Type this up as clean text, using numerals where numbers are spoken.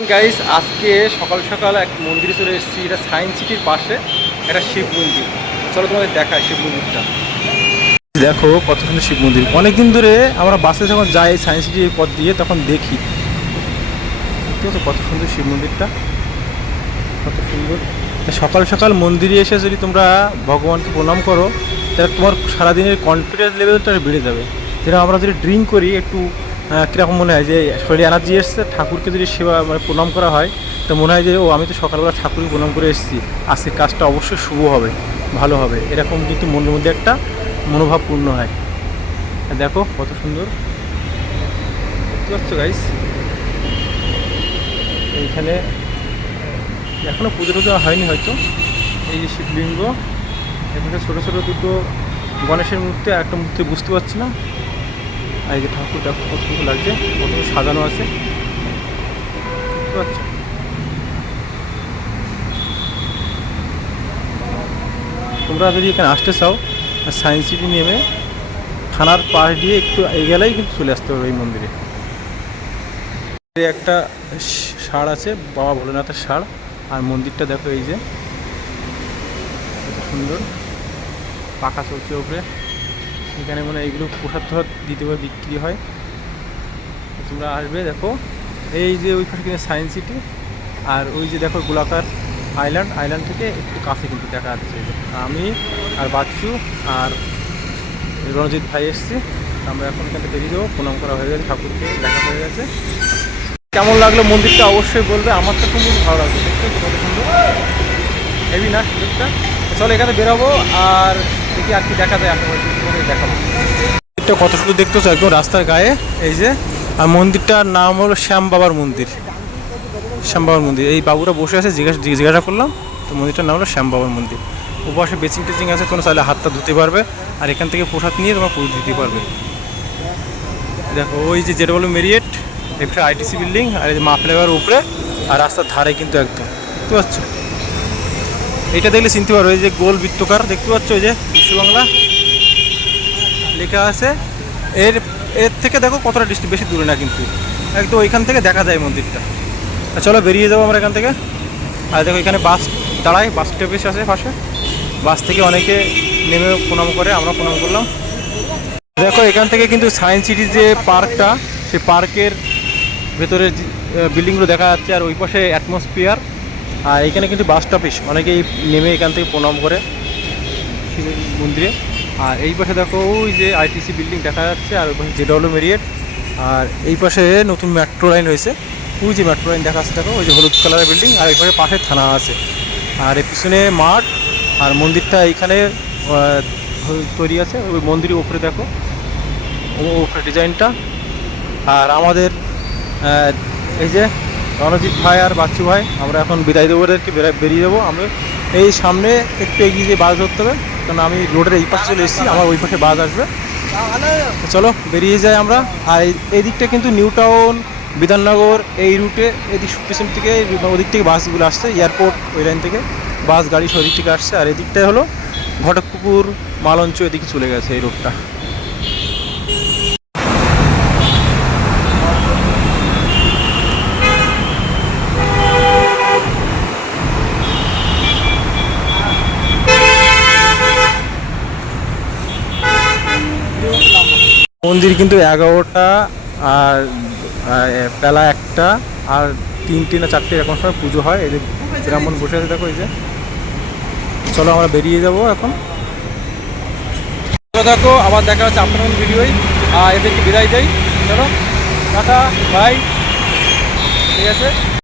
Guys আজকে সকাল সকাল এক মন্দিরে চলে এসেছি। এটা সায়েন্স সিটির পাশে একটা শিব মন্দির। চলো তোমাদের দেখায় শিব মন্দিরটা। দেখো কত সুন্দর শিব মন্দির। অনেকদিন ধরে আমরা বাসে যখন যাই সায়েন্স সিটির পথ দিয়ে তখন দেখি, ঠিক আছে, কত সুন্দর শিব মন্দিরটা, কত সুন্দর। সকাল সকাল মন্দিরে এসে যদি তোমরা ভগবানকে প্রণাম করো তাহলে তোমার সারাদিনের কনফিডেন্স লেভেলটা বেড়ে যাবে। যেটা আমরা যদি ড্রিঙ্ক করি একটু কীরকম মনে হয় যে শরীরে এনার্জি এসছে, ঠাকুরকে যদি সেবা মানে প্রণাম করা হয় তো মনে হয় যে ও আমি তো সকালবেলা ঠাকুরকে প্রণাম করে এসেছি, আজকের কাজটা অবশ্যই শুভ হবে, ভালো হবে, এরকম কিন্তু মনের মধ্যে একটা মনোভাব পূর্ণ হয়। দেখো কত সুন্দর, দেখতে পাচ্ছ গাইস। এইখানে এখনও পুজো টুজো হয়নি হয়তো। এই যে শিবলিঙ্গ, এখানে ছোটো ছোটো দুটো গণেশের মূর্তি, একটা মূর্তি বুঝতে পারছি না। আর এই যে ঠাকুর দেখো কত সুন্দর লাগছে, কত সাজানো আছে, বুঝতে পারছো। তোমরা যদি এখানে আসতে চাও সায়েন্স সিটি নেমে থানার পাশ দিয়ে একটু এগেলেই কিন্তু চলে আসতে হবে এই মন্দিরে। একটা ষাঁড় আছে, বাবা ভোলেনাথের ষাঁড়। আর মন্দিরটা দেখো, এই যে কত সুন্দর, পাকা চলছে ওপরে। এখানে মানে এইগুলো প্রসাদ টসাদ দিতে পারে, বিক্রি হয়। তোমরা আসবে, দেখো এই যে ওই পাশে কিন্তু সায়েন্স সিটি, আর ওই যে দেখো গোলাকার আইল্যান্ড, আইল্যান্ড থেকে একটু কাছে কিন্তু দেখা যাচ্ছে। আমি আর বাচ্চু আর রণজিৎ ভাই এসছি। আমরা এখন এখানে বেরিয়ে যাবো, প্রণাম করা হয়ে গেছে, ঠাকুরকে দেখা হয়ে গেছে। কেমন লাগলো মন্দিরটা অবশ্যই বলবে, আমার তো খুব ভালো লাগলো, দেখতে কত সুন্দর, হেভি না সুন্দরটা। চলো এখানে বেরোবো আর দেখি আর কি দেখা যায়, আশেপাশে তোমাদের দেখাবো। মন্দিরটা কত সুন্দর দেখতেছো, একদম রাস্তার গায়ে। এই যে, আর মন্দিরটার নাম হলো শ্যাম বাবার মন্দির। শ্যাম বাবার মন্দির, এই বাবুরা বসে আছে, জিজ্ঞাসা করলাম তো মন্দিরটার নাম হলো শ্যাম বাবার মন্দির। উপরে বেচিং টেচিং আছে, কোনো চাইলে হাতটা ধুতে পারবে, আর এখান থেকে প্রসাদ নিয়ে তোমরা পুজো দিতে পারবে। দেখো ওই যে যেটা বলো মেরিয়েট, একটা আইটিসি বিল্ডিং, আর এই যে মা ফ্লেভার উপরে, আর রাস্তার ধারে কিন্তু একদম, দেখতে পাচ্ছ। এইটা দেখলে চিনতে পারো, এই যে গোল বৃত্তকার দেখতে পাচ্ছ, ওই যে বিশ্ববাংলা লেখা আছে। এর এর থেকে দেখো কতটা ডিস্ট্রিক্ট, বেশি দূরে না কিন্তু, একদম ওইখান থেকে দেখা যায় মন্দিরটা। চলো বেরিয়ে যাবো আমরা এখান থেকে। আর দেখো এখানে বাস দাঁড়ায়, বাস স্টপেজ আছে পাশে, বাস থেকে অনেকে নেমে প্রণাম করে, আমরা প্রণাম করলাম। দেখো এখান থেকে কিন্তু সায়েন্স সিটির যে পার্কটা, সেই পার্কের ভেতরের বিল্ডিংগুলো দেখা যাচ্ছে, আর ওই পাশে অ্যাটমসফিয়ার। আর এখানে কিন্তু বাস স্টপেজ, অনেকেই নেমে এখান থেকে প্রণাম করে শিবের মন্দিরে। আর এই পাশে দেখো ওই যে আইটিসি বিল্ডিং দেখা যাচ্ছে, আর ওই পাশে জেডব্লিউ মেরিয়েট। আর এই পাশে নতুন মেট্রো লাইন হয়েছে, ওই যে মেট্রো লাইন দেখা যাচ্ছে, দেখো ওই যে হলুদ কালারের বিল্ডিং, আর এই পাশে থানা আছে। আর এর পিছনে মাঠ, আর মন্দিরটা এইখানে তৈরি আছে, ওই মন্দিরের উপরে দেখো উপরে ডিজাইনটা। আর আমাদের এই যে রণজিৎ ভাই আর বাচ্চু ভাই, আমরা এখন বিদায় দেবো, ওদেরকে বেরিয়ে যাবো। আমি এই সামনে একটু এগিয়ে দিয়ে বাস ধরতে হবে, কারণ আমি রোডের এই পাশে চলে এসেছি, আমার ওই পাশে বাস আসবে। চলো বেরিয়ে যাই আমরা। আর এই দিকটা কিন্তু নিউ টাউন, বিধাননগর এই রুটে, এদিক পিছন থেকে ওদিক থেকে বাসগুলো আসছে, এয়ারপোর্ট ওই লাইন থেকে বাস গাড়ি ওদিক থেকে আসছে। আর এদিকটাই হলো ঘটকপুকুর, মালঞ্চ, এদিকে চলে গেছে এই রোডটা। মন্দির কিন্তু 11টা, আর বেলা 1টা, আর 3টে না 4টে এরকম সময় পুজো হয়। এই যে ব্রাহ্মণ বসে আছে দেখো, এই যে। চলো আমরা বেরিয়ে যাব এখন। দেখো আবার দেখা হচ্ছে আপনার ভিডিওই, এদেরকে বিদায় দেই। চলো টাটা, বাই, ঠিক আছে।